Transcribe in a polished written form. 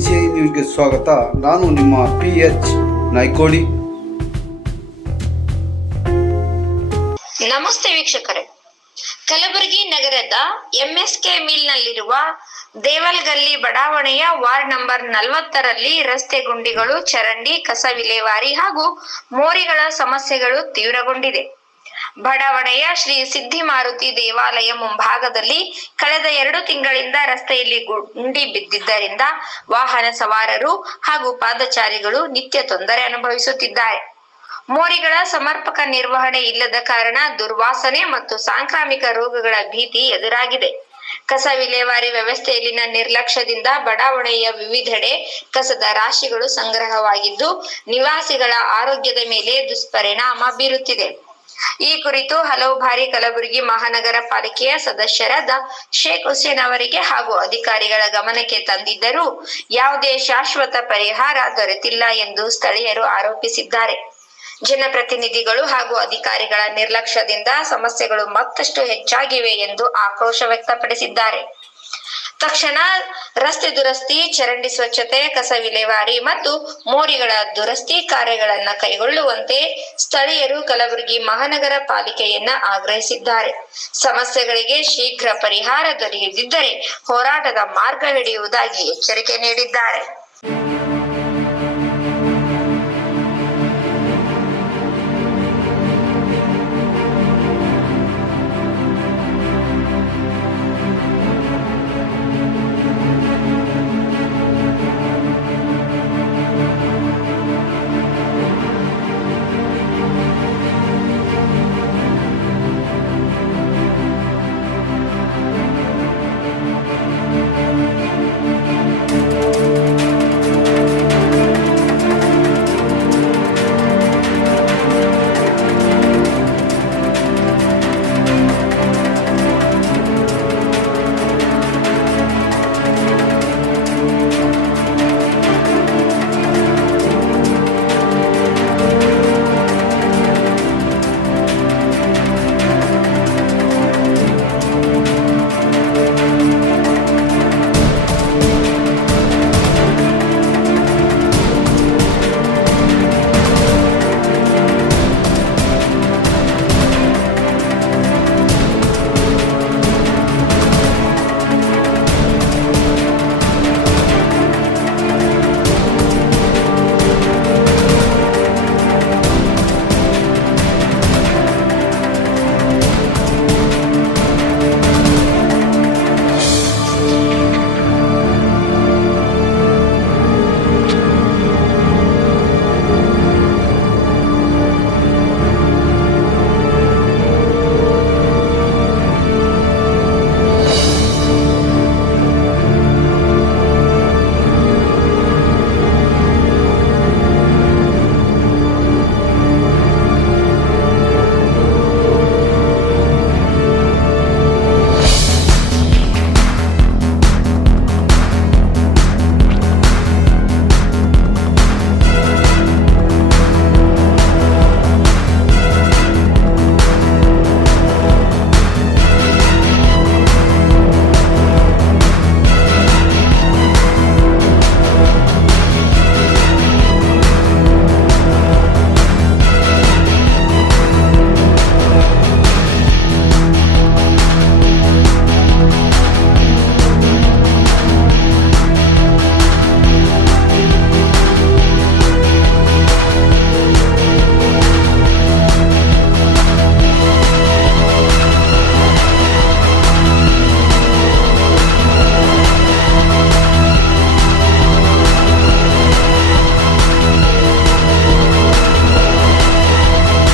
NCI ನ್ಯೂಸ್ಗೆ ಸ್ವಾಗತ. ನಾನು ನಿಮ್ಮ PH ನಾಯ್ಕೋಡಿ. ನಮಸ್ತೆ ವೀಕ್ಷಕರೇ. ಕಲಬುರಗಿ ನಗರದ MSK ಮಿಲ್ನಲ್ಲಿರುವ ದೇವಲ್ಗಲ್ಲಿ ಬಡಾವಣೆಯ ವಾರ್ಡ್ ನಂಬರ್ 40ರಲ್ಲಿ ರಸ್ತೆ ಗುಂಡಿಗಳು, ಚರಂಡಿ, ಕಸ ವಿಲೇವಾರಿ ಹಾಗೂ ಮೋರಿಗಳ ಸಮಸ್ಯೆಗಳು ತೀವ್ರಗೊಂಡಿದೆ. ಬಡಾವಣೆಯ ಶ್ರೀ ಸಿದ್ಧಿಮಾರುತಿ ದೇವಾಲಯ ಮುಂಭಾಗದಲ್ಲಿ ಕಳೆದ 2 ತಿಂಗಳಿಂದ ರಸ್ತೆಯಲ್ಲಿ ಗುಂಡಿ ಬಿದ್ದಿದ್ದರಿಂದ ವಾಹನ ಸವಾರರು ಹಾಗೂ ಪಾದಚಾರಿಗಳು ನಿತ್ಯ ತೊಂದರೆ ಅನುಭವಿಸುತ್ತಿದ್ದಾರೆ. ಮೋರಿಗಳ ಸಮರ್ಪಕ ನಿರ್ವಹಣೆ ಇಲ್ಲದ ಕಾರಣ ದುರ್ವಾಸನೆ ಮತ್ತು ಸಾಂಕ್ರಾಮಿಕ ರೋಗಗಳ ಭೀತಿ ಎದುರಾಗಿದೆ. ಕಸ ವಿಲೇವಾರಿ ವ್ಯವಸ್ಥೆಯಲ್ಲಿನ ನಿರ್ಲಕ್ಷ್ಯದಿಂದ ಬಡಾವಣೆಯ ವಿವಿಧೆಡೆ ಕಸದ ರಾಶಿಗಳು ಸಂಗ್ರಹವಾಗಿದ್ದು ನಿವಾಸಿಗಳ ಆರೋಗ್ಯದ ಮೇಲೆ ದುಷ್ಪರಿಣಾಮ ಬೀರುತ್ತಿದೆ. ಈ ಕುರಿತು ಹಲವು ಬಾರಿ ಕಲಬುರಗಿ ಮಹಾನಗರ ಪಾಲಿಕೆಯ ಸದಸ್ಯರಾದ ಶೇಖ್ ಹುಸೇನ್ ಅವರಿಗೆ ಹಾಗೂ ಅಧಿಕಾರಿಗಳ ಗಮನಕ್ಕೆ ತಂದಿದ್ದರೂ ಯಾವುದೇ ಶಾಶ್ವತ ಪರಿಹಾರ ದೊರೆತಿಲ್ಲ ಎಂದು ಸ್ಥಳೀಯರು ಆರೋಪಿಸಿದ್ದಾರೆ. ಜನಪ್ರತಿನಿಧಿಗಳು ಹಾಗೂ ಅಧಿಕಾರಿಗಳ ನಿರ್ಲಕ್ಷ್ಯದಿಂದ ಸಮಸ್ಯೆಗಳು ಮತ್ತಷ್ಟು ಹೆಚ್ಚಾಗಿವೆ ಎಂದು ಆಕ್ರೋಶ ವ್ಯಕ್ತಪಡಿಸಿದ್ದಾರೆ. ತಕ್ಷಣ ರಸ್ತೆ ದುರಸ್ತಿ, ಚರಂಡಿ ಸ್ವಚ್ಛತೆ, ಕಸ ವಿಲೇವಾರಿ ಮತ್ತು ಮೋರಿಗಳ ದುರಸ್ತಿ ಕಾರ್ಯಗಳನ್ನು ಕೈಗೊಳ್ಳುವಂತೆ ಸ್ಥಳೀಯರು ಕಲಬುರಗಿ ಮಹಾನಗರ ಪಾಲಿಕೆಯನ್ನ ಆಗ್ರಹಿಸಿದ್ದಾರೆ. ಸಮಸ್ಯೆಗಳಿಗೆ ಶೀಘ್ರ ಪರಿಹಾರ ದೊರೆಯದಿದ್ದರೆ ಹೋರಾಟದ ಮಾರ್ಗ ಹಿಡಿಯುವುದಾಗಿ ಎಚ್ಚರಿಕೆ ನೀಡಿದ್ದಾರೆ.